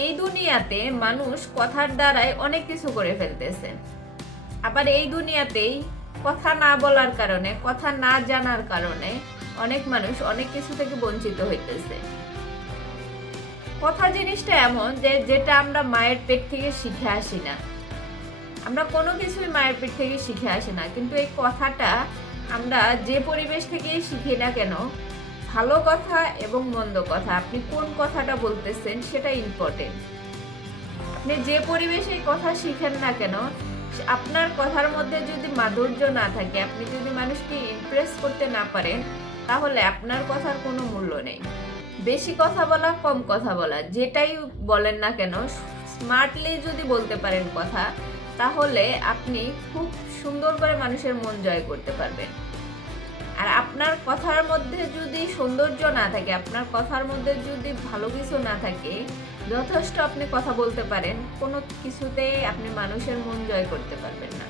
এই দুনিয়াতে মানুষ কথার দ্বারাই অনেক কিছু করে ফেলতেছে, আবার এই দুনিয়াতেই কথা না বলার কারণে, কথা না জানার কারণে অনেক মানুষ অনেক কিছু থেকে বঞ্চিত হইতেছে। কথা জিনিসটা এমন যে যেটা আমরা মায়ের পেট থেকে শিখে আসি না, আমরা কোনো কিছুই মায়ের পেট থেকে শিখে আসি না, কিন্তু এই কথাটা আমরা যে পরিবেশ থেকেই শিখি না কেন, ভালো কথা এবং মন্দ কথা, আপনি কোন কথাটা বলতেছেন সেটা ইম্পর্টেন্ট। আপনি যে পরিবেশে কথা শিখেন না কেন, আপনার কথার মধ্যে যদি মাধুর্য না থাকে, আপনি যদি মানুষকে ইমপ্রেস করতে না পারেন, তাহলে আপনার কথার কোনো মূল্য নেই। বেশি কথা বলা, কম কথা বলা, যেটাই বলেন না কেন, স্মার্টলি যদি বলতে পারেন কথা, তাহলে আপনি খুব সুন্দর করে মানুষের মন জয় করতে পারবেন। আর আপনার কথার মধ্যে যদি সৌন্দর্য না থাকে, আপনার কথার মধ্যে যদি ভালো কিছু না থাকে, যথেষ্ট আপনি কথা বলতে পারেন, কোনো কিছুতেই আপনি মানুষের মন জয় করতে পারবেন না।